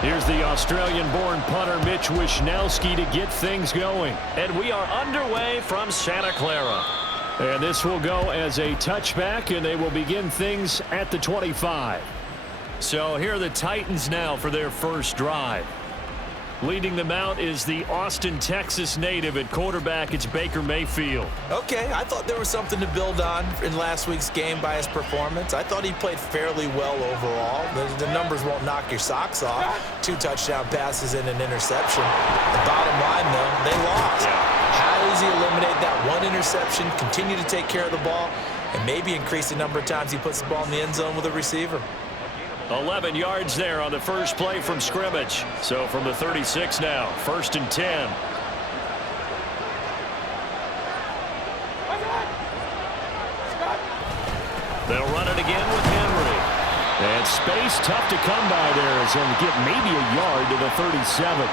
Here's the Australian-born punter Mitch Wishnowsky to get things going. And we are underway from Santa Clara. And this will go as a touchback, and they will begin things at the 25. So here are the Titans now for their first drive. Leading them out is the Austin, Texas native at quarterback. It's Baker Mayfield. Okay, I thought there was something to build on in last week's game by his performance. I thought he played fairly well overall. The numbers won't knock your socks off. 2 touchdown passes and an interception. The bottom line, though, they lost. How does he eliminate that one interception, continue to take care of the ball, and maybe increase the number of times he puts the ball in the end zone with a receiver? 11 yards there on the first play from scrimmage. So from the 36 now, 1st and 10. They'll run it again with Henry. And space tough to come by there as they'll get maybe a yard to the 37.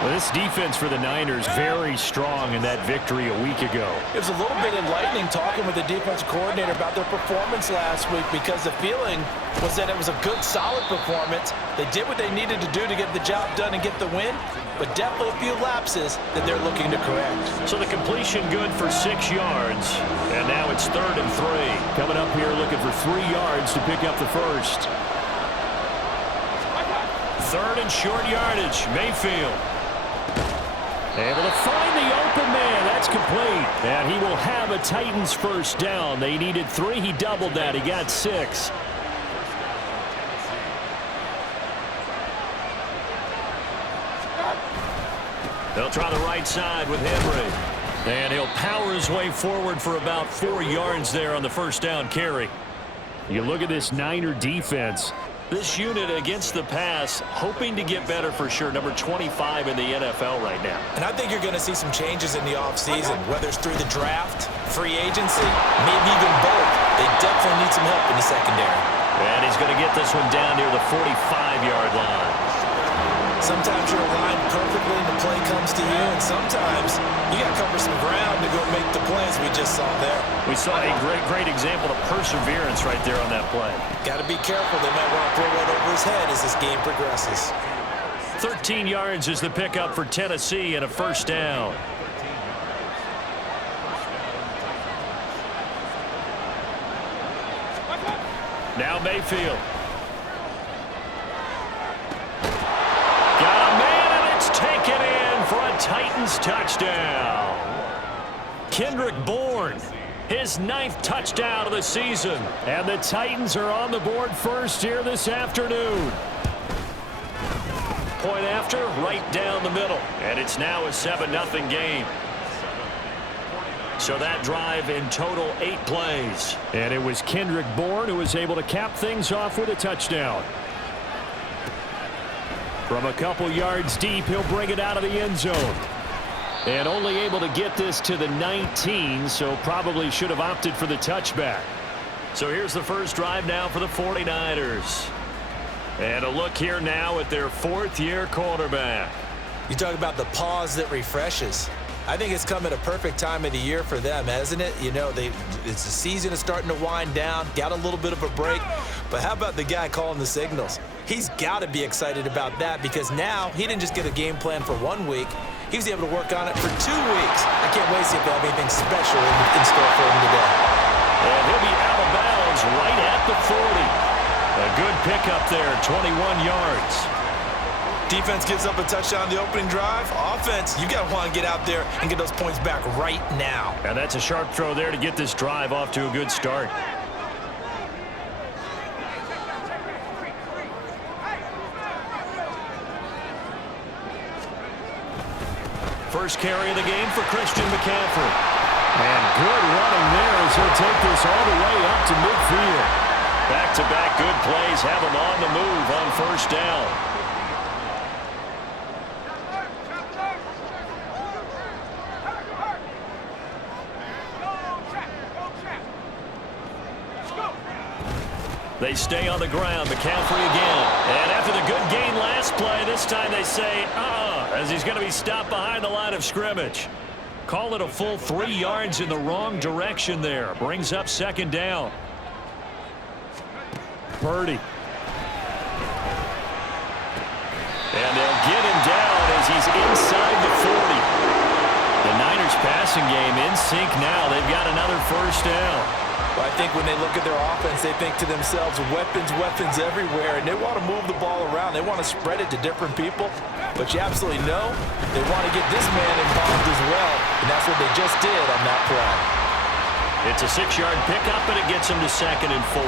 Well, this defense for the Niners very strong in that victory a week ago. It was a little bit enlightening talking with the defensive coordinator about their performance last week, because the feeling was that it was a good, solid performance. They did what they needed to do to get the job done and get the win, but definitely a few lapses that they're looking to correct. So the completion good for 6 yards, and now it's 3rd and 3. Coming up here looking for 3 yards to pick up the first. 3rd and short yardage, Mayfield. Able to find the open man. That's complete. And he will have a Titans first down. They needed 3. He doubled that. He got 6. They'll try the right side with Henry. And he'll power his way forward for about 4 yards there on the first down carry. You look at this Niner defense. This unit against the pass, hoping to get better for sure. Number 25 in the NFL right now. And I think you're going to see some changes in the offseason, whether it's through the draft, free agency, maybe even both. They definitely need some help in the secondary. And he's going to get this one down near the 45-yard line. Sometimes you're aligned perfectly and the play comes to you, and sometimes you got to cover some ground to go make the plays we just saw there. We saw a great example of perseverance right there on that play. Got to be careful. They might want to throw one over his head as this game progresses. 13 yards is the pickup for Tennessee and a first down. Now Mayfield. Taken in for a Titans touchdown. Kendrick Bourne, his 9th touchdown of the season. And the Titans are on the board first here this afternoon. Point after, right down the middle. And it's now a 7-0 game. So that drive in total 8 plays. And it was Kendrick Bourne who was able to cap things off with a touchdown. From a couple yards deep, he'll bring it out of the end zone. And only able to get this to the 19, so probably should have opted for the touchback. So here's the first drive now for the 49ers. And a look here now at their 4th-year quarterback. You talk about the pause that refreshes. I think it's come at a perfect time of the year for them, hasn't it? You know, it's the season is starting to wind down, got a little bit of a break. But how about the guy calling the signals? He's got to be excited about that, because now he didn't just get a game plan for 1 week. He was able to work on it for 2 weeks. I can't wait to see if they have anything special in store for him today. And he'll be out of bounds right at the 40. A good pickup there, 21 yards. Defense gives up a touchdown on the opening drive. Offense, you got to want to get out there and get those points back right now. And that's a sharp throw there to get this drive off to a good start. First carry of the game for Christian McCaffrey. And good running there as he'll take this all the way up to midfield. Back-to-back good plays have him on the move on first down. They stay on the ground. McCaffrey again. And after the good gain last play, this time they say, as he's going to be stopped behind the line of scrimmage. Call it a full 3 yards in the wrong direction there. Brings up second down. Purdy. passing game in sync now. They've got another first down. Well, I think when they look at their offense, they think to themselves, weapons, weapons everywhere, and they want to move the ball around. They want to spread it to different people, but you absolutely know they want to get this man involved as well, and that's what they just did on that play. It's a 6-yard pickup, and it gets them to 2nd and 4.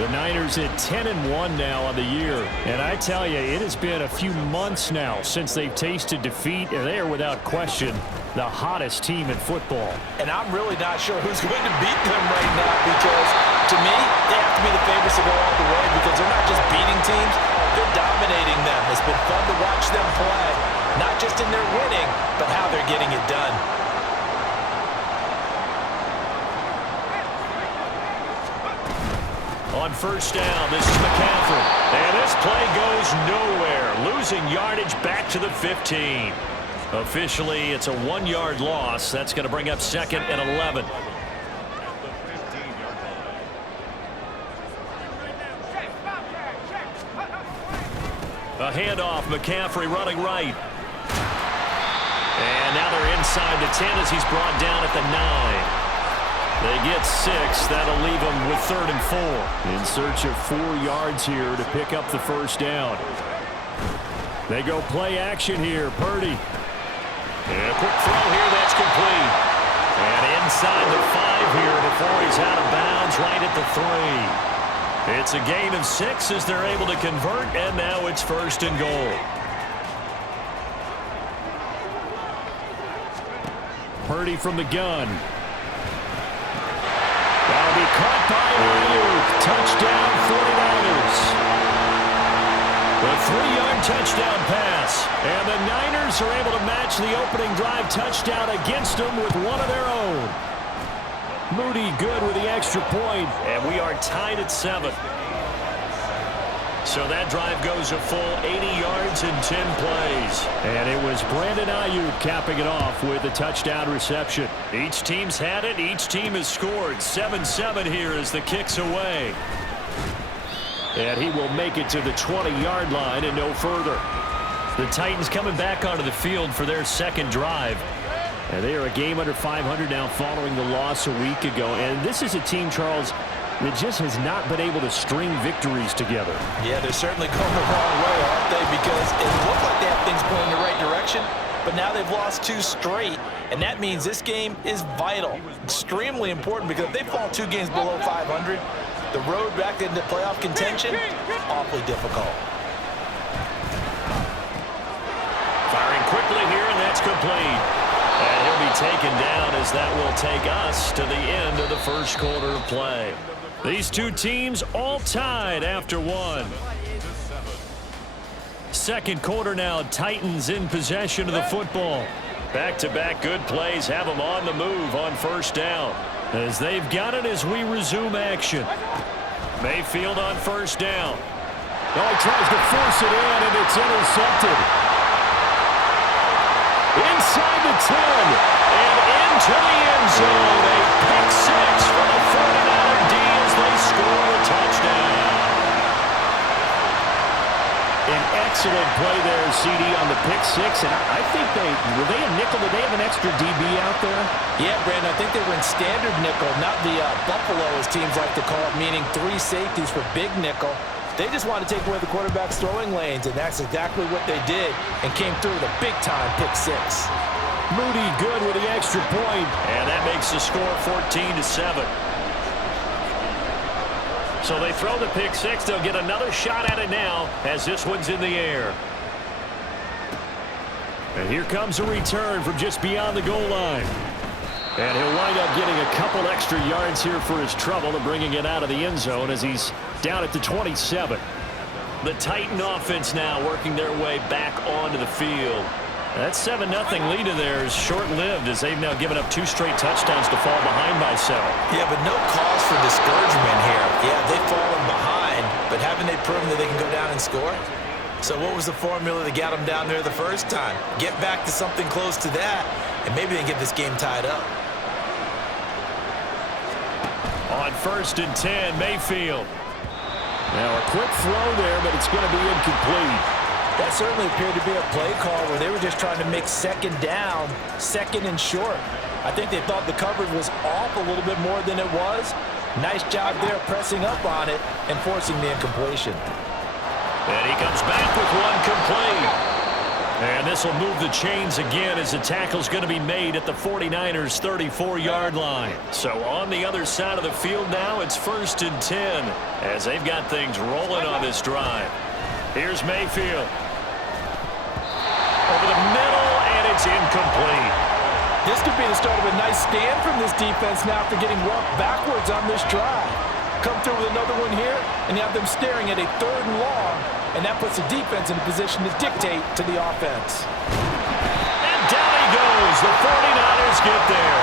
The Niners at 10-1 now on the year. And I tell you, it has been a few months now since they've tasted defeat, and they are without question the hottest team in football. And I'm really not sure who's going to beat them right now because, to me, they have to be the favorites to go all the way because they're not just beating teams, they're dominating them. It's been fun to watch them play, not just in their winning, but how they're getting it done. On first down, this is McCaffrey. And this play goes nowhere. Losing yardage back to the 15. Officially, it's a 1-yard loss. That's going to bring up 2nd and 11. A handoff, McCaffrey running right. And now they're inside the 10 as he's brought down at the 9. They get 6. That'll leave them with 3rd and 4. In search of 4 yards here to pick up the first down. They go play action here. Purdy. And a quick throw here. That's complete. And inside the 5 here before he's out of bounds right at the 3. It's a gain of 6 as they're able to convert, and now it's 1st and goal. Purdy from the gun. That'll be caught by Ayuk. Touchdown 49ers. A 3-yard touchdown pass. And the Niners are able to match the opening drive touchdown against them with one of their own. Moody good with the extra point. And we are tied at 7. So that drive goes a full 80 yards in 10 plays. And it was Brandon Ayuk capping it off with a touchdown reception. Each team's had it. Each team has scored. 7-7 here as the kick's away. And he will make it to the 20-yard line and no further. The Titans coming back onto the field for their 2nd drive. And they are a game under 500 now following the loss a week ago. And this is a team, Charles, that just has not been able to string victories together. Yeah, they're certainly going the wrong way, aren't they? Because it looked like they have things going in the right direction, but now they've lost 2 straight, and that means this game is vital, extremely important, because if they fall 2 games below 500, the road back into playoff contention, awfully difficult. Firing quickly here, and that's complete. And he'll be taken down as that will take us to the end of the first quarter of play. These 2 teams all tied after 1. Second quarter now, Titans in possession of the football. Back-to-back good plays have them on the move on first down. As they've got it as we resume action. Mayfield on first down. Oh, he tries to force it in, and it's intercepted. Inside the 10, and into the end zone. A pick 6 for the 49er D as they score a touchdown. An excellent play there, CD, on the pick 6, and I think were they a nickel? Did they have an extra DB out there? Yeah, Brandon, I think they were in standard nickel, not the Buffalo, as teams like to call it, meaning 3 safeties for big nickel. They just wanted to take away the quarterback's throwing lanes, and that's exactly what they did, and came through with a big-time pick 6. Moody good with the extra point. And that makes the score 14-7. So they throw the pick 6. They'll get another shot at it now as this one's in the air. And here comes a return from just beyond the goal line. And he'll wind up getting a couple extra yards here for his trouble and bringing it out of the end zone as he's down at the 27. The Titan offense now working their way back onto the field. That 7-0 lead of theirs short-lived as they've now given up 2 straight touchdowns to fall behind by 7. Yeah, but no cause for discouragement here. Yeah, they've fallen behind, but haven't they proven that they can go down and score? So what was the formula that got them down there the first time? Get back to something close to that, and maybe they can get this game tied up. On 1st and 10, Mayfield. Now a quick throw there, but it's going to be incomplete. That certainly appeared to be a play call where they were just trying to make 2nd down, 2nd and short. I think they thought the coverage was off a little bit more than it was. Nice job there pressing up on it and forcing the incompletion. And he comes back with one complete. And this will move the chains again as the tackle's going to be made at the 49ers' 34-yard line. So on the other side of the field now, it's 1st and 10 as they've got things rolling on this drive. Here's Mayfield. Over the middle, and it's incomplete. This could be the start of a nice stand from this defense now after getting walked backwards on this drive. Come through with another one here, and you have them staring at a 3rd and long, and that puts the defense in a position to dictate to the offense. And down he goes. The 49ers get there.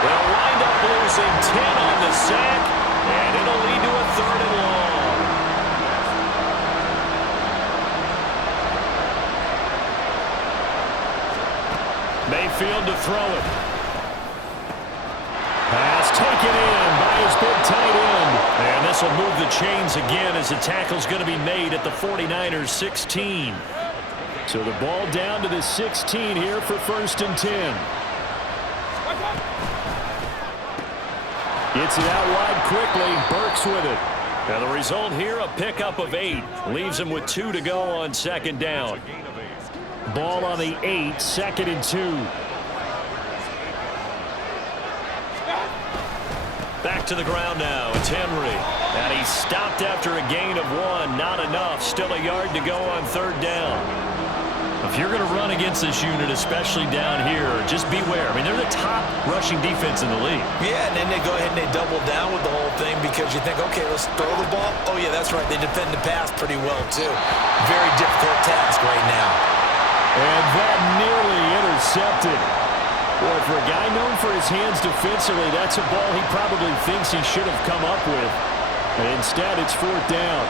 They'll wind up losing 10 on the sack, and it'll lead to a 3rd and long. Mayfield to throw it. Pass taken in by his big tight end. And this will move the chains again as the tackle's going to be made at the 49ers' 16. So the ball down to the 16 here for 1st and 10. Gets it out wide quickly. Burks with it. And the result here, a pickup of 8. Leaves him with 2 to go on 2nd down. Ball on the 8, 2nd and 2. Back to the ground now. It's Henry. And he's stopped after a gain of 1. Not enough. Still a yard to go on 3rd down. If you're going to run against this unit, especially down here, just beware. I mean, they're the top rushing defense in the league. Yeah, and then they go ahead and they double down with the whole thing because you think, okay, let's throw the ball. Oh, yeah, that's right. They defend the pass pretty well, too. Very difficult task right now. And that nearly intercepted. Boy, for a guy known for his hands defensively, that's a ball he probably thinks he should have come up with. And instead, it's 4th down.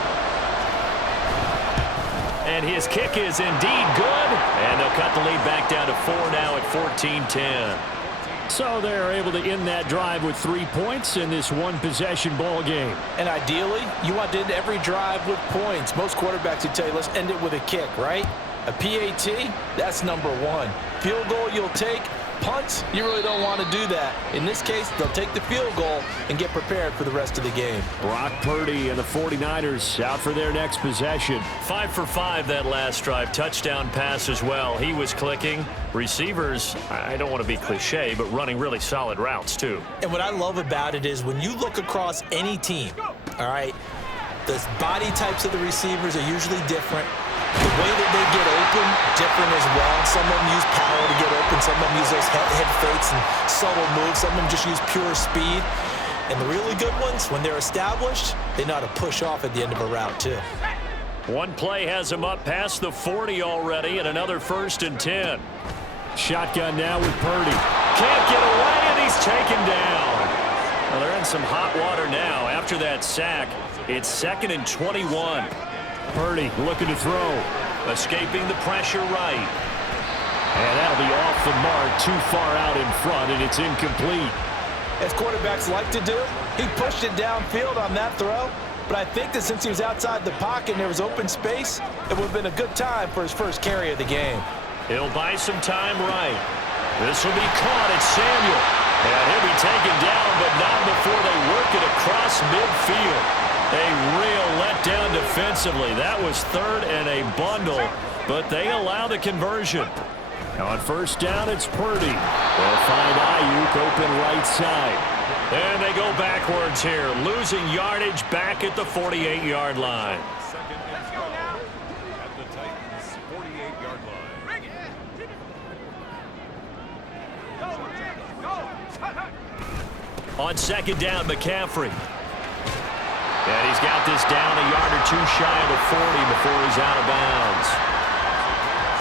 And his kick is indeed good. And they'll cut the lead back down to 4 now at 14-10. So they're able to end that drive with 3 points in this one-possession ball game. And ideally, you want to end every drive with points. Most quarterbacks would tell you, let's end it with a kick, right? A PAT, that's number 1. Field goal you'll take. Punts, you really don't want to do that. In this case, they'll take the field goal and get prepared for the rest of the game. Brock Purdy and the 49ers out for their next possession. 5 for 5 that last drive. Touchdown pass as well. He was clicking. Receivers, I don't want to be cliche, but running really solid routes too. And what I love about it is when you look across any team, all right, the body types of the receivers are usually different. The way that they get open, different as well. Some of them use power to get open. Some of them use those head fakes and subtle moves. Some of them just use pure speed. And the really good ones, when they're established, they know how to push off at the end of a route, too. One play has him up past the 40 already, and another 1st and 10. Shotgun now with Purdy. Can't get away, and he's taken down. Well, they're in some hot water now. After that sack, it's 2nd and 21. Purdy looking to throw. Escaping the pressure right. And that'll be off the mark, too far out in front, and it's incomplete. As quarterbacks like to do, he pushed it downfield on that throw. But I think that since he was outside the pocket and there was open space, it would have been a good time for his first carry of the game. He'll buy some time right. This will be caught at Samuel. And he'll be taken down, but not before they work it across midfield. A real letdown defensively. That was 3rd and a bundle, but they allow the conversion. Now on 1st down, it's Purdy. They'll find Ayuk open right side. And they go backwards here, losing yardage back at the 48-yard line. At the Titans' 48-yard line. On 2nd down, McCaffrey. And he's got this down a yard or 2 shy of the 40 before he's out of bounds.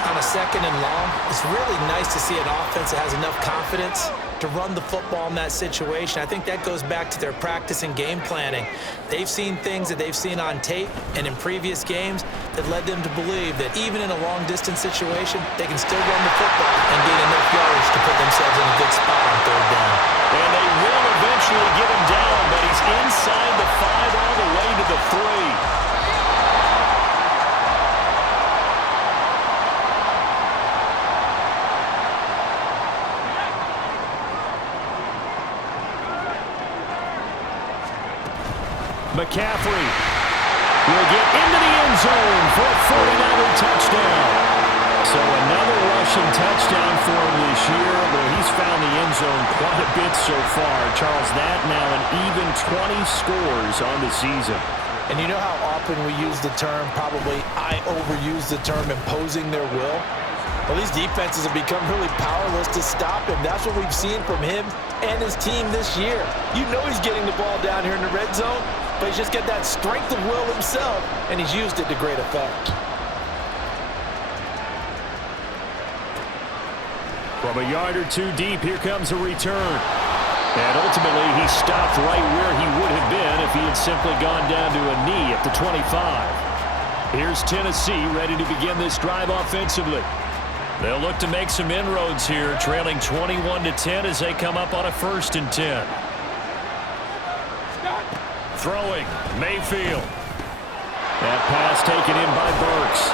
On a 2nd and long, it's really nice to see an offense that has enough confidence to run the football in that situation. I think that goes back to their practice and game planning. They've seen things that they've seen on tape and in previous games that led them to believe that even in a long-distance situation, they can still run the football and gain enough yards to put themselves in a good spot on 3rd down. And they will eventually get him down, but he's inside the 5 all the way to the 3. McCaffrey will get into the end zone for a 49er touchdown. So another rushing touchdown for him this year. Well, he's found the end zone quite a bit so far. Charles, that now an even 20 scores on the season. And you know how often we use the term, probably I overuse the term, imposing their will? Well, these defenses have become really powerless to stop him. That's what we've seen from him and his team this year. You know he's getting the ball down here in the red zone, but he's just got that strength of will himself, and he's used it to great effect. From a yard or two deep, here comes a return. And ultimately, he stopped right where he would have been if he had simply gone down to a knee at the 25. Here's Tennessee ready to begin this drive offensively. They'll look to make some inroads here, trailing 21-10 as they come up on a 1st and 10. Throwing, Mayfield. That pass taken in by Burks.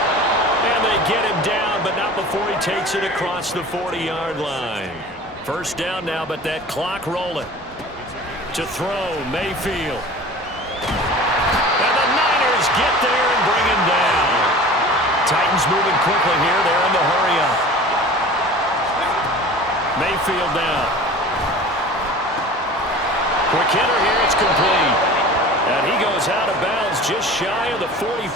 And they get him down, but not before he takes it across the 40-yard line. 1st down now, but that clock rolling. To throw, Mayfield. And the Niners get there and bring him down. Titans moving quickly here. They're in the hurry up. Mayfield down. Quick hitter here. It's complete. And he goes out of bounds just shy of the 45.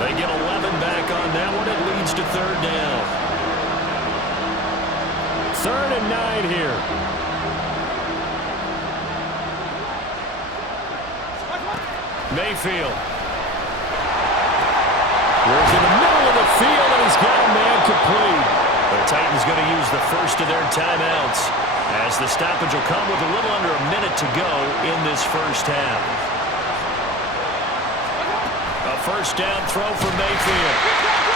They get 11 back on that one. It leads to 3rd down. 3rd and 9 here. Mayfield. Work in the middle of the field, and he's got a man complete. The Titans going to use the first of their timeouts as the stoppage will come with a little under a minute to go in this 1st half. A 1st down throw for Mayfield.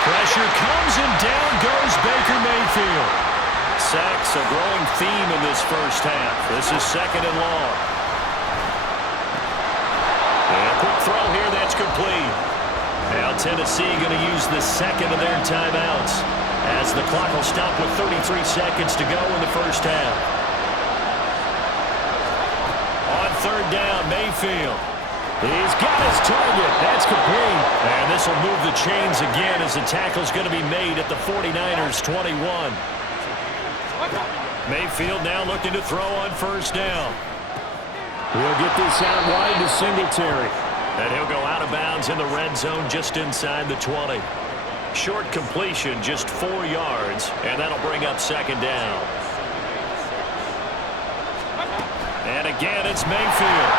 Pressure comes, and down goes Baker Mayfield. Sacks a growing theme in this 1st half. This is 2nd and long. And a quick throw here that's complete. Now Tennessee going to use the 2nd of their timeouts as the clock will stop with 33 seconds to go in the 1st half. On 3rd down, Mayfield. He's got his target. That's complete. And this will move the chains again as the tackle's going to be made at the 49ers 21. Mayfield now looking to throw on 1st down. He'll get this out wide to Singletary. And he'll go out of bounds in the red zone just inside the 20. Short completion, just 4 yards, and that'll bring up 2nd down. And again, it's Mayfield.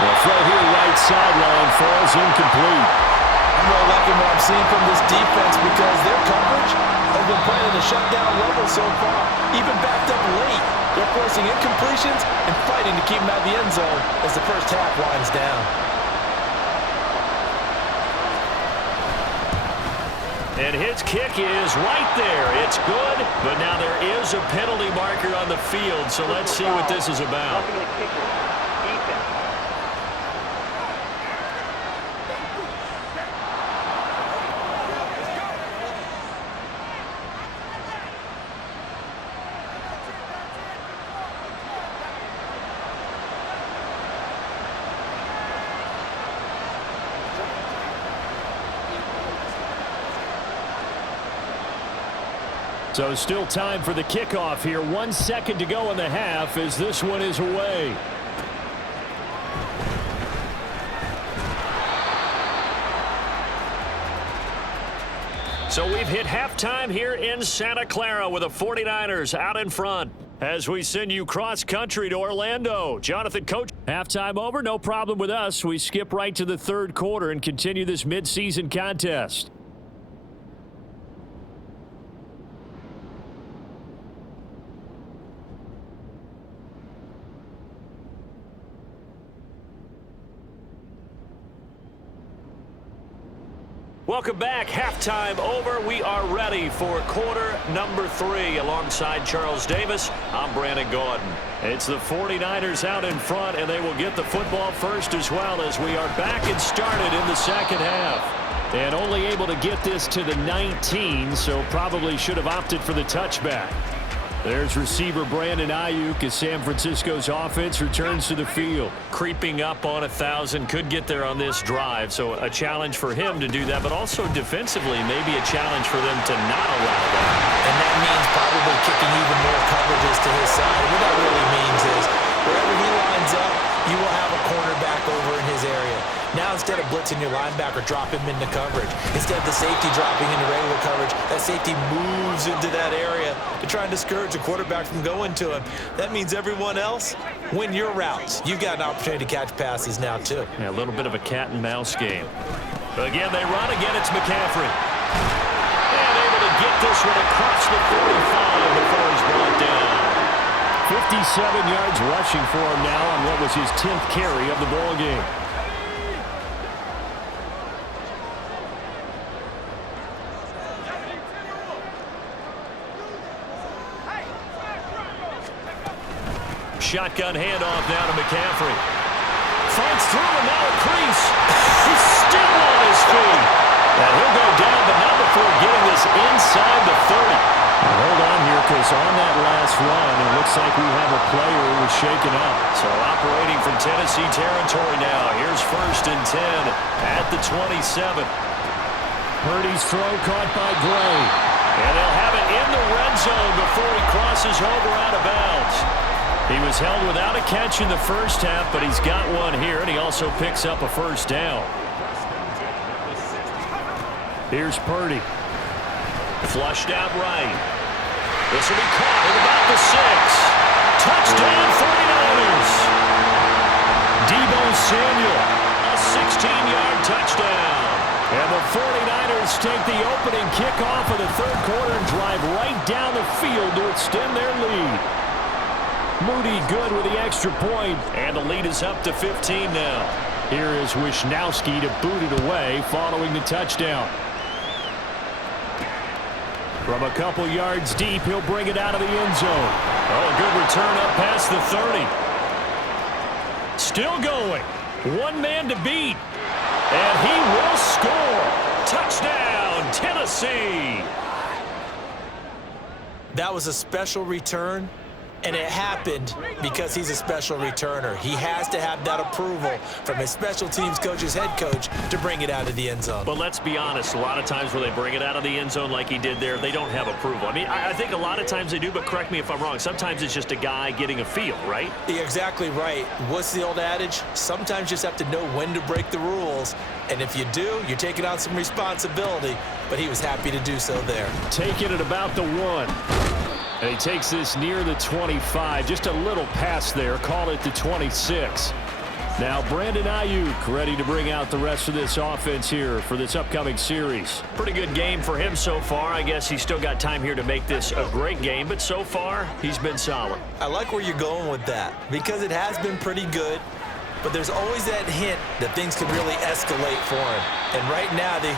The throw here right sideline falls incomplete. I'm really liking what I'm seeing from this defense because their coverage has been playing at a shutdown level so far. Even backed up late, they're forcing incompletions and fighting to keep them out of the end zone as the 1st half winds down. And his kick is right there. It's good, but now there is a penalty marker on the field, so let's see what this is about. So still time for the kickoff here. 1 second to go in the half as this one is away. So we've hit halftime here in Santa Clara with the 49ers out in front as we send you cross-country to Orlando. Jonathan, Coach. Halftime over, no problem with us. We skip right to the 3rd quarter and continue this midseason contest. Welcome back. Halftime over. We are ready for quarter number 3. Alongside Charles Davis, I'm Brandon Gordon. It's the 49ers out in front, and they will get the football first as well as we are back and started in the 2nd half. And only able to get this to the 19, so probably should have opted for the touchback. There's receiver Brandon Ayuk as San Francisco's offense returns to the field. Creeping up on 1,000, could get there on this drive, so a challenge for him to do that, but also defensively maybe a challenge for them to not allow that. And that means probably kicking even more coverages to his side. What that really means is wherever he lines up, you will have a cornerback over in his area. Now, instead of blitzing your linebacker, drop him into coverage. Instead of the safety dropping into regular coverage, that safety moves into that area to try and discourage the quarterback from going to him. That means everyone else, win your routes. You've got an opportunity to catch passes now, too. Yeah, a little bit of a cat and mouse game. Again, they run. Again, it's McCaffrey. And able to get this one across the 45 before he's brought down. 57 yards rushing for him now on what was his 10th carry of the ball game. Shotgun handoff now to McCaffrey. Fights through and now a crease. He's still on his feet. And he'll go down, but not before getting this inside the 30. Now hold on here, because on that last run, it looks like we have a player who was shaken up. So operating from Tennessee territory now. Here's 1st and 10 at the 27. Purdy's throw caught by Gray. And they'll have it in the red zone before he crosses over out of bounds. He was held without a catch in the first half, but he's got one here, and he also picks up a first down. Here's Purdy. Flushed out right. This will be caught at about the 6. Touchdown 49ers. Deebo Samuel. A 16-yard touchdown. And the 49ers take the opening kickoff of the third quarter and drive right down the field to extend their lead. Moody good with the extra point. And the lead is up to 15 now. Here is Wisnowski to boot it away following the touchdown. From a couple yards deep, he'll bring it out of the end zone. Oh, a good return up past the 30. Still going. One man to beat. And he will score. Touchdown, Tennessee. That was a special return, and it happened because he's a special returner. He has to have that approval from his special teams coach's head coach to bring it out of the end zone. But let's be honest, a lot of times where they bring it out of the end zone like he did there, they don't have approval. I mean, I think a lot of times they do, but correct me if I'm wrong. Sometimes it's just a guy getting a feel, right? You're exactly right. What's the old adage? Sometimes you just have to know when to break the rules. And if you do, you're taking on some responsibility. But he was happy to do so there. Taking it about the 1. And he takes this near the 25. Just a little pass there. Call it the 26. Now Brandon Ayuk ready to bring out the rest of this offense here for this upcoming series. Pretty good game for him so far. I guess he's still got time here to make this a great game. But so far, he's been solid. I like where you're going with that because it has been pretty good. But there's always that hint that things can really escalate for him. And right now, they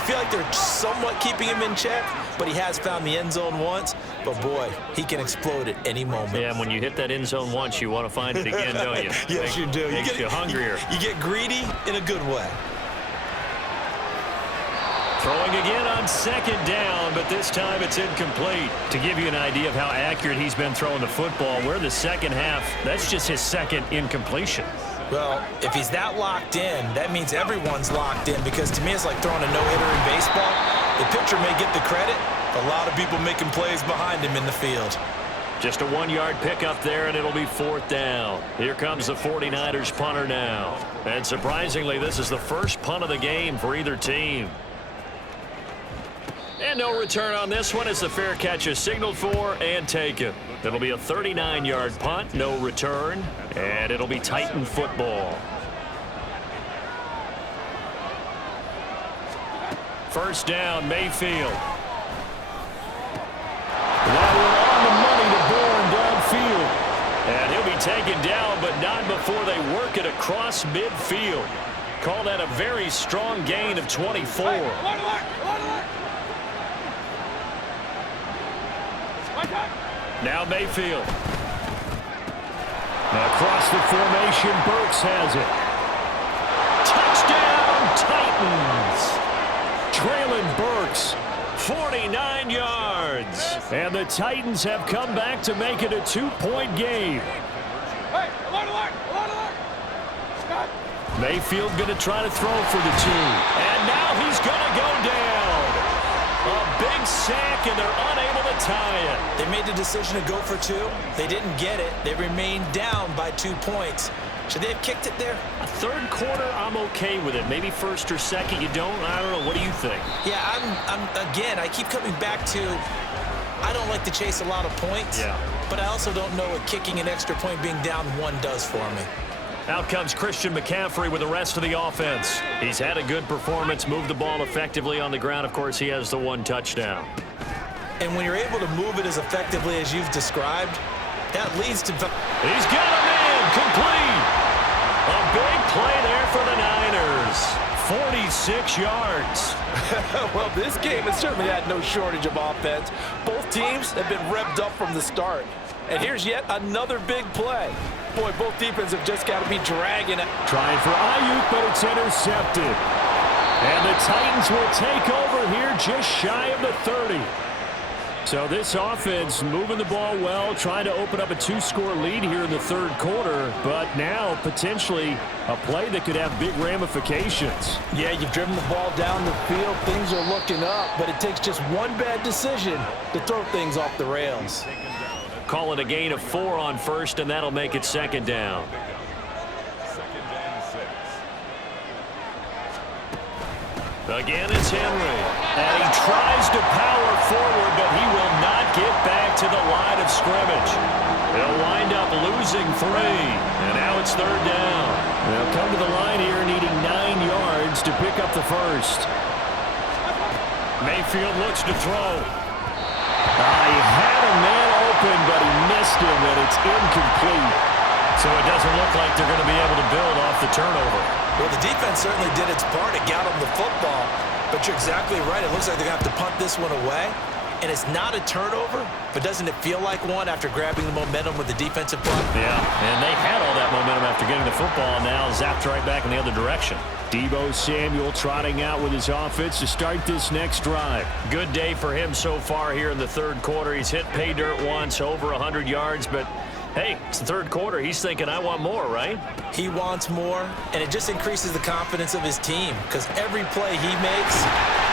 feel like they're somewhat keeping him in check, but he has found the end zone once. But, boy, he can explode at any moment. Yeah, and when you hit that end zone once, you want to find it again, don't you? Yes, you do. Makes you hungrier. You get greedy in a good way. Throwing again on 2nd down, but this time it's incomplete. To give you an idea of how accurate he's been throwing the football, we're the second half. That's just his 2nd incompletion. Well, if he's that locked in, that means everyone's locked in because to me it's like throwing a no-hitter in baseball. The pitcher may get the credit, but a lot of people making plays behind him in the field. Just a 1-yard pickup there, and it'll be 4th down. Here comes the 49ers punter now. And surprisingly, this is the first punt of the game for either team. And no return on this one as the fair catch is signaled for and taken. It'll be a 39-yard punt, no return, and it'll be Titan football. First down, Mayfield. Now we're on the money to Bourne downfield. And he'll be taken down, but not before they work it across midfield. Call that a very strong gain of 24. Now Mayfield. Across the formation, Burks has it. Touchdown, Titans. Traylon Burks 49 yards. And the Titans have come back to make it a 2-point game. Hey, alert! Scott. Mayfield going to try to throw for the 2. And now he's going to go down. A big sack, and they're unable to tie it. They made the decision to go for 2. They didn't get it. They remained down by 2 points. Should they have kicked it there? A third quarter, I'm okay with it. Maybe first or second, you don't. I don't know. What do you think? Yeah, again, I keep coming back to I don't like to chase a lot of points. Yeah. But I also don't know what kicking an extra point being down 1 does for me. Out comes Christian McCaffrey with the rest of the offense. He's had a good performance, moved the ball effectively on the ground. Of course, he has the 1 touchdown. And when you're able to move it as effectively as you've described, that leads to... He's got a man complete. A big play there for the Niners. 46 yards. Well, this game has certainly had no shortage of offense. Both teams have been revved up from the start. And here's yet another big play. Boy, both defenses have just got to be dragging it. Trying for Ayuk, but it's intercepted. And the Titans will take over here just shy of the 30. So this offense moving the ball well, trying to open up a 2-score lead here in the third quarter, but now potentially a play that could have big ramifications. Yeah, you've driven the ball down the field. Things are looking up, but it takes just one bad decision to throw things off the rails. Call it a gain of 4 on first, and that'll make it second down. Again, it's Henry. And he tries to power forward, but he will not get back to the line of scrimmage. He'll wind up losing 3. And now it's third down. They'll come to the line here needing 9 yards to pick up the first. Mayfield looks to throw. He had a man open, but he missed him, and it's incomplete. So it doesn't look like they're going to be able to build off the turnover. Well, the defense certainly did its part. It got them the football. But you're exactly right. It looks like they're going to have to punt this one away. And it's not a turnover, but doesn't it feel like one after grabbing the momentum with the defensive punt? Yeah, and they had all that momentum after getting the football, and now zapped right back in the other direction. Deebo Samuel trotting out with his offense to start this next drive. Good day for him so far here in the third quarter. He's hit pay dirt once, over 100 yards, but hey, it's the third quarter. He's thinking, I want more, right? He wants more, and it just increases the confidence of his team because every play he makes,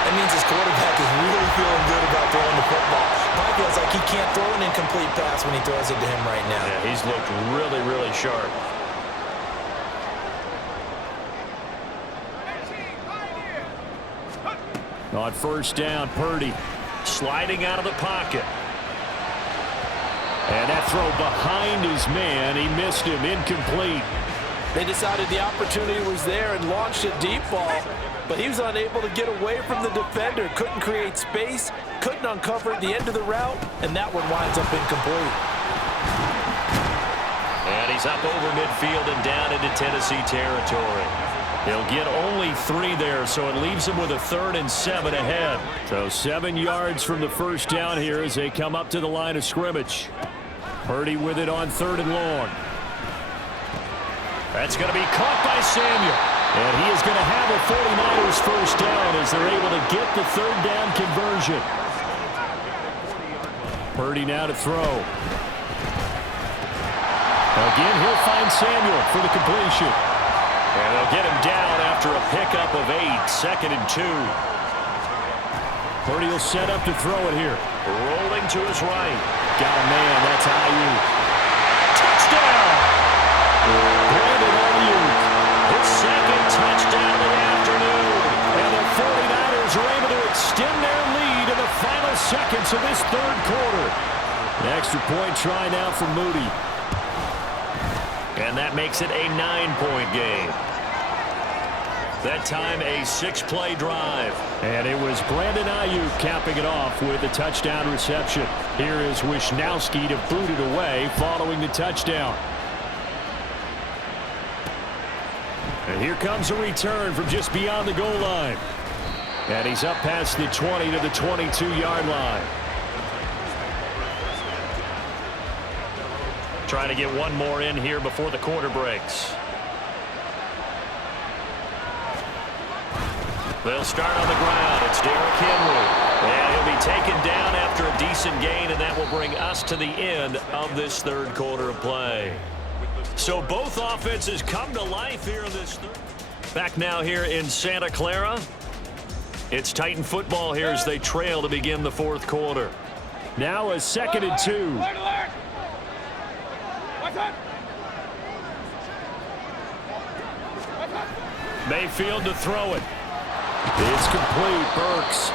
that means his quarterback is really feeling good about throwing the football. Probably feels like he can't throw an incomplete pass when he throws it to him right now. Yeah, he's looked really, really sharp. On first down, Purdy. Sliding out of the pocket. And that throw behind his man, he missed him, incomplete. They decided the opportunity was there and launched a deep ball, but he was unable to get away from the defender, couldn't create space, couldn't uncover the end of the route, and that one winds up incomplete. And he's up over midfield and down into Tennessee territory. He'll get only 3 there, so it leaves him with a 3rd and 7 ahead. So 7 yards from the first down here as they come up to the line of scrimmage. Purdy with it on 3rd and long. That's going to be caught by Samuel. And he is going to have a 49ers first down as they're able to get the 3rd down conversion. Purdy now to throw. Again, he'll find Samuel for the completion. And they'll get him down after a pickup of 8, 2nd and 2. Purdy will set up to throw it here. Rolling to his right. Got a man, that's Ayuk. Touchdown! Brandon Ayuk. His 2nd touchdown of the afternoon. And the 49ers are able to extend their lead in the final seconds of this third quarter. An extra point try now for Moody. And that makes it a 9-point game. That time a 6-play drive. And it was Brandon Ayuk capping it off with a touchdown reception. Here is Wisnowski to boot it away following the touchdown. And here comes a return from just beyond the goal line. And he's up past the 20 to the 22-yard line. Trying to get one more in here before the quarter breaks. They'll start on the ground. It's Derrick Henry. And he'll taken down after a decent gain, and that will bring us to the end of this third quarter of play. So both offenses come to life here in this third. Back now here in Santa Clara. It's Titan football here as they trail to begin the fourth quarter. Now a 2nd and 2. Mayfield to throw it. It's complete. Burks.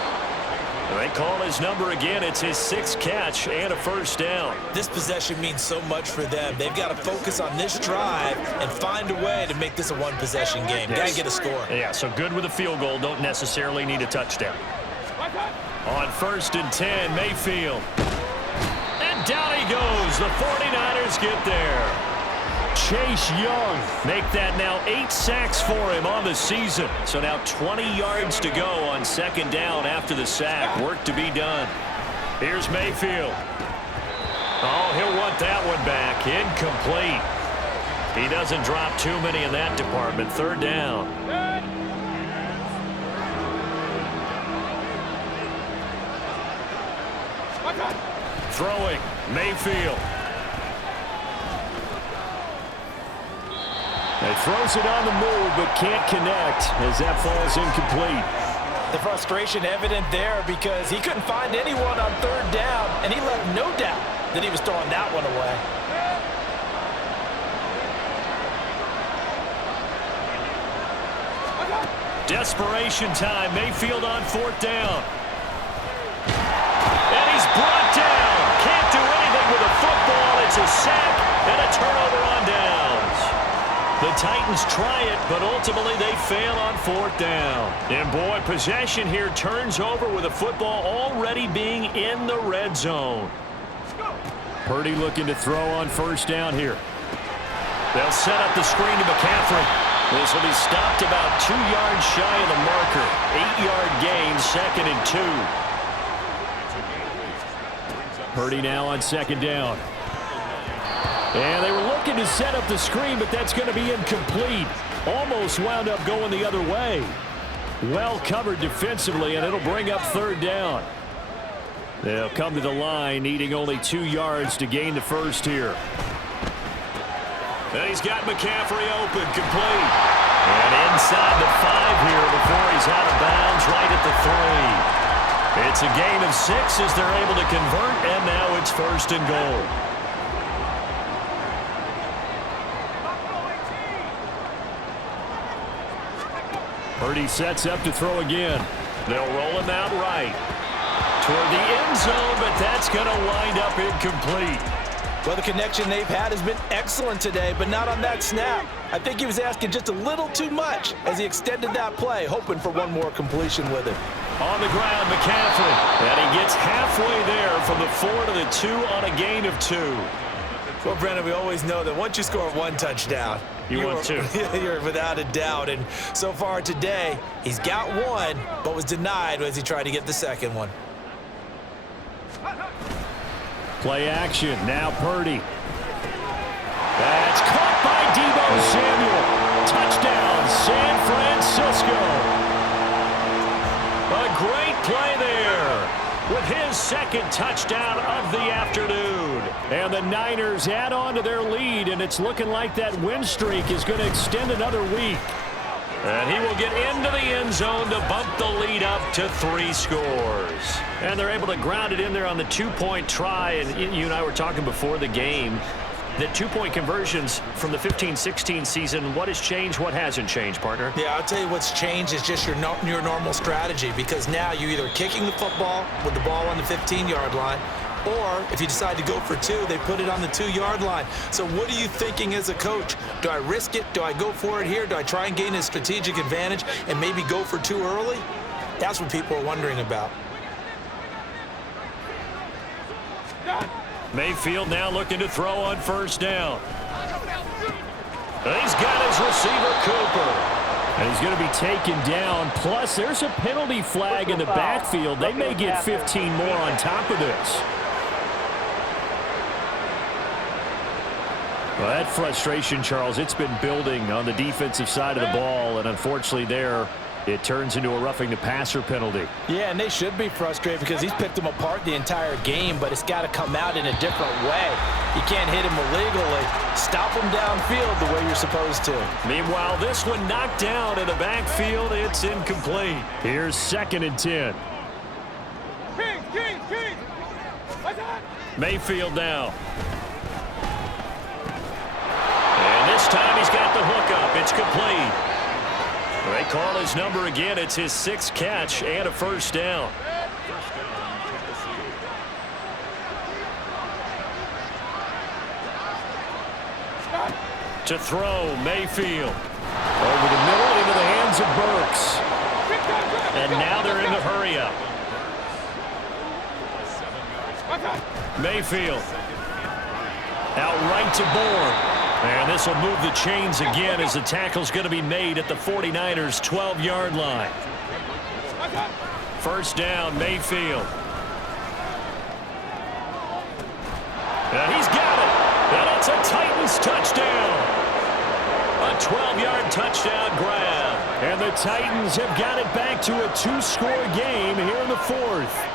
They call his number again. It's his 6th catch and a first down. This possession means so much for them. They've got to focus on this drive and find a way to make this a one-possession game. Yes. Got to get a score. Yeah, so good with a field goal. Don't necessarily need a touchdown. On 1st and 10, Mayfield. And down he goes. The 49ers get there. Chase Young. Make that now 8 sacks for him on the season. So now 20 yards to go on 2nd down after the sack. Work to be done. Here's Mayfield. Oh, he'll want that one back. Incomplete. He doesn't drop too many in that department. 3rd down. Throwing. Mayfield. He throws it on the move, but can't connect as that falls incomplete. The frustration evident there because he couldn't find anyone on 3rd down, and he left no doubt that he was throwing that one away. Desperation time. Mayfield on 4th down. And he's brought down. Can't do anything with a football. It's a sack and a turnover on downs. The Titans try it, but ultimately they fail on 4th down. And boy, possession here turns over with a football already being in the red zone. Purdy looking to throw on 1st down here. They'll set up the screen to McCaffrey. This will be stopped about 2 yards shy of the marker. 8-yard gain, 2nd and 2. Purdy now on 2nd down. And they were looking to set up the screen, but that's going to be incomplete. Almost wound up going the other way. Well covered defensively, and it'll bring up 3rd down. They'll come to the line, needing only 2 yards to gain the first here. And he's got McCaffrey open, complete. And inside the 5 here before he's out of bounds right at the 3. It's a gain of 6 as they're able to convert, and now it's 1st and goal. Purdy sets up to throw again. They'll roll him out right toward the end zone, but that's going to wind up incomplete. Well, the connection they've had has been excellent today, but not on that snap. I think he was asking just a little too much as he extended that play, hoping for one more completion with it. On the ground, McCaffrey. And he gets halfway there from the 4 to the 2 on a gain of 2. Well, Brennan, we always know that once you score 1 touchdown, want 2. You're without a doubt. And so far today, he's got 1, but was denied as he tried to get the 2nd one. Play action. Now Purdy. That's caught by Deebo Samuel. Touchdown, San Francisco. A great play there with his 2nd touchdown of the afternoon. And the Niners add on to their lead, and it's looking like that win streak is going to extend another week. And he will get into the end zone to bump the lead up to 3 scores. And they're able to ground it in there on the 2-point try. And you and I were talking before the game that 2-point conversions from the 15-16 season, what has changed, what hasn't changed, partner? Yeah, I'll tell you what's changed is just your normal strategy, because now you're either kicking the football with the ball on the 15-yard line, or if you decide to go for 2, they put it on the 2-yard line. So what are you thinking as a coach? Do I risk it? Do I go for it here? Do I try and gain a strategic advantage and maybe go for 2 early? That's what people are wondering about. Mayfield now looking to throw on 1st down. He's got his receiver, Cooper. And he's going to be taken down. Plus, there's a penalty flag in the backfield. They may get 15 more on top of this. Well, that frustration, Charles, it's been building on the defensive side of the ball. And unfortunately there, It turns into a roughing the passer penalty. Yeah, and they should be frustrated because he's picked them apart the entire game, but it's got to come out in a different way. You can't hit him illegally. Stop him downfield the way you're supposed to. Meanwhile, this one knocked down in the backfield. It's incomplete. Here's 2nd and 10. Kings. Mayfield now. And this time he's got the hookup. It's complete. They call his number again. It's his 6th catch and a first down. To throw, Mayfield. Over the middle into the hands of Burks. And now they're in the hurry-up. Mayfield. Out right to Bourne. And this will move the chains again as the tackle's going to be made at the 49ers' 12-yard line. First down, Mayfield. And he's got it. And it's a Titans touchdown. A 12-yard touchdown grab. And the Titans have got it back to a 2-score game here in the 4th.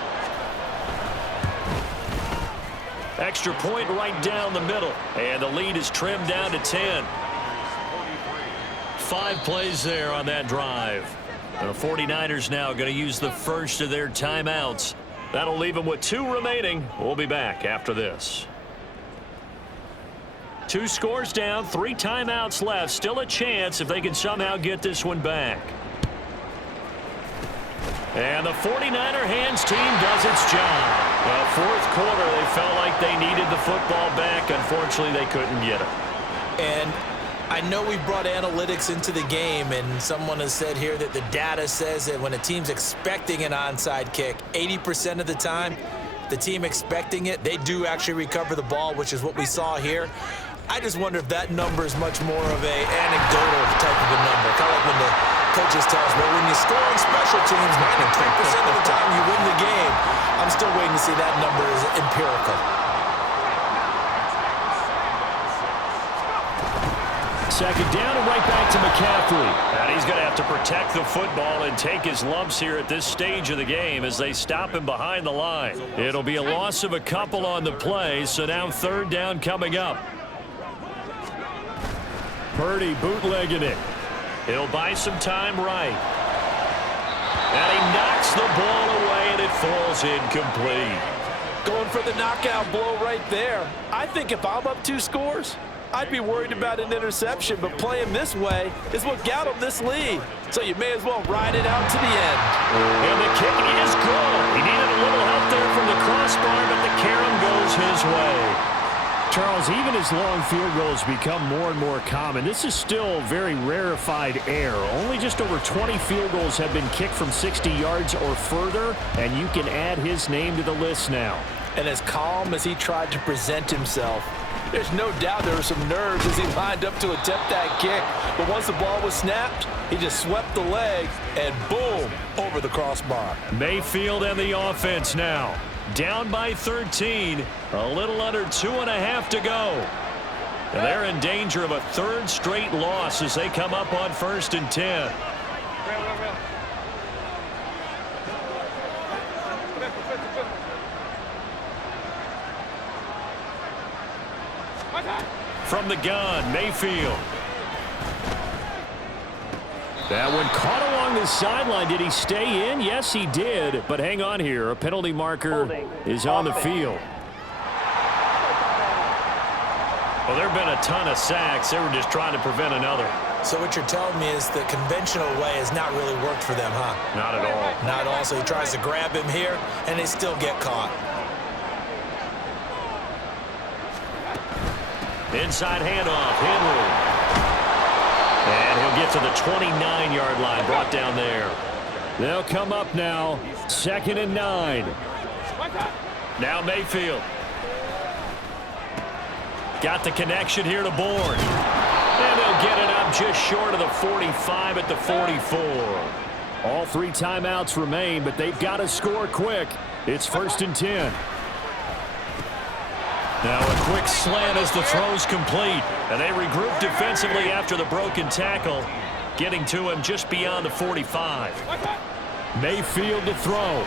Extra point right down the middle. And the lead is trimmed down to 10. 5 plays there on that drive. The 49ers now going to use the first of their timeouts. That'll leave them with 2 remaining. We'll be back after this. 2 scores down, 3 timeouts left. Still a chance if they can somehow get this one back. And the 49er hands team does its job. Well, 4th quarter, they felt like they needed the football back. Unfortunately, they couldn't get it. And I know we brought analytics into the game, and someone has said here that the data says that when a team's expecting an onside kick, 80% of the time, the team expecting it, they do actually recover the ball, which is what we saw here. I just wonder if that number is much more of a anecdotal type of a number. Kind of like when the coaches tell us, well, when you score on special teams, 93% of the time you win the game. I'm still waiting to see that number is empirical. Second down and right back to McCaffrey. And he's going to have to protect the football and take his lumps here at this stage of the game as they stop him behind the line. It'll be a loss of a couple on the play, so now 3rd down coming up. Purdy bootlegging it. He'll buy some time right. And he knocks the ball away, and it falls incomplete. Going for the knockout blow right there. I think if I'm up 2 scores, I'd be worried about an interception, but playing this way is what got him this lead. So you may as well ride it out to the end. And the kick is good. He needed a little help there from the crossbar, but the carom goes his way. Charles, even as long field goals become more and more common, this is still very rarefied air. Only just over 20 field goals have been kicked from 60 yards or further, and you can add his name to the list now. And as calm as he tried to present himself, there's no doubt there were some nerves as he lined up to attempt that kick. But once the ball was snapped, he just swept the leg and boom, over the crossbar. Mayfield and the offense now. Down by 13, a little under 2.5 to go. And they're in danger of a 3rd straight loss as they come up on 1st and 10. From the gun, Mayfield. That one caught along the sideline. Did he stay in? Yes, he did. But hang on here. A penalty marker is on the field. Well, there have been a ton of sacks. They were just trying to prevent another. So what you're telling me is the conventional way has not really worked for them, huh? Not at all. Not at all. So he tries to grab him here, and they still get caught. Inside handoff, Henry. And he'll get to the 29-yard line, brought down there. They'll come up now, 2nd and 9. Now Mayfield. Got the connection here to Bourne. And they'll get it up just short of the 45 at the 44. All 3 timeouts remain, but they've got to score quick. It's 1st and 10. Now a quick slant as the throw's complete. And they regroup defensively after the broken tackle. getting to him just beyond the 45. Mayfield to throw.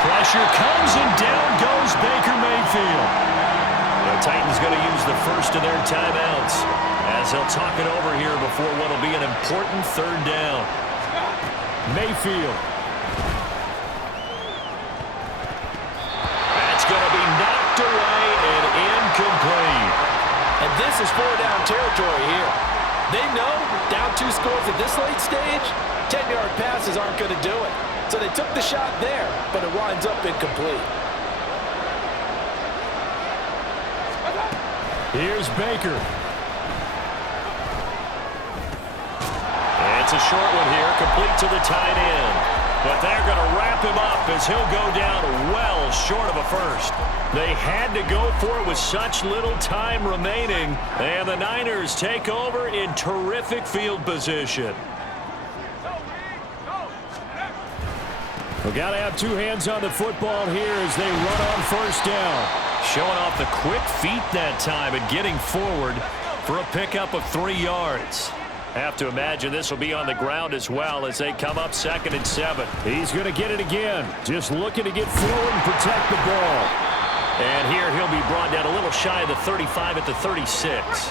Pressure comes, and down goes Baker Mayfield. The Titans going to use the first of their timeouts as they'll talk it over here before what will be an important third down. Mayfield. That's going to be knocked away and incomplete. And this is 4-down territory here. They know down 2 scores at this late stage, 10-yard passes aren't going to do it. So they took the shot there, but it winds up incomplete. Here's Baker. It's a short one here, complete to the tight end. But they're going to wrap him up as he'll go down well short of a first. They had to go for it with such little time remaining. And the Niners take over in terrific field position. We got to have 2 hands on the football here as they run on first down. Showing off the quick feet that time and getting forward for a pickup of 3 yards. Have to imagine this will be on the ground as well as they come up 2nd and 7. He's going to get it again. Just looking to get forward and protect the ball. And here he'll be brought down a little shy of the 35 at the 36.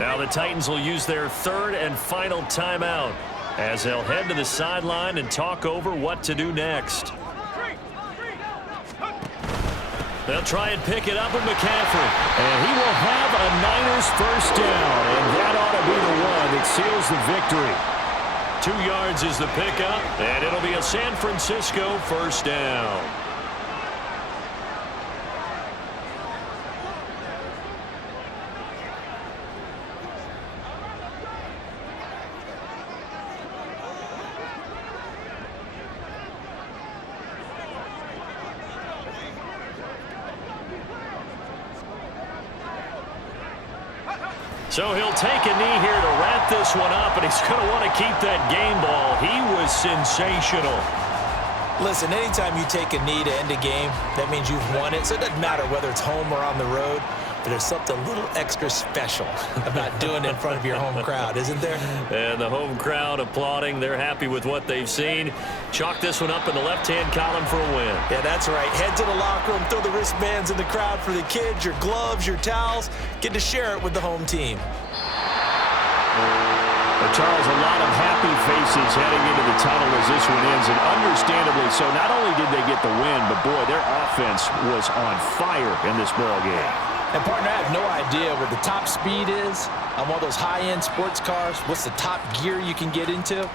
Now the Titans will use their 3rd and final timeout as they'll head to the sideline and talk over what to do next. They'll try and pick it up with McCaffrey. And he will have a Niners first down. And that ought to be the one that seals the victory. 2 yards is the pickup. And it'll be a San Francisco first down. So he'll take a knee here to wrap this one up, and he's going to want to keep that game ball. He was sensational. Listen, anytime you take a knee to end a game, that means you've won it. So it doesn't matter whether it's home or on the road, but there's something a little extra special about doing it in front of your home crowd, isn't there? And the home crowd applauding. They're happy with what they've seen. Chalk this one up in the left-hand column for a win. Yeah, that's right. Head to the locker room, throw the wristbands in the crowd for the kids, your gloves, your towels. Get to share it with the home team. But Charles, a lot of happy faces heading into the tunnel as this one ends, and understandably so. Not only did they get the win, but boy, their offense was on fire in this ball game. And partner, I have no idea what the top speed is on one of those high-end sports cars. What's the top gear you can get into?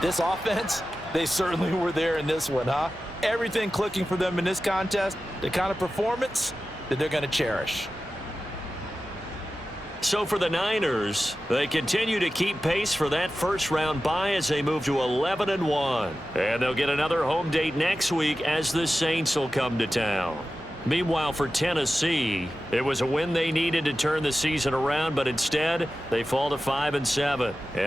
This offense, they certainly were there in this one, huh? Everything clicking for them in this contest, the kind of performance that they're going to cherish. So for the Niners, they continue to keep pace for that first-round bye as they move to 11-1. And they'll get another home date next week as the Saints will come to town. Meanwhile, for Tennessee, it was a win they needed to turn the season around, but instead they fall to 5-7.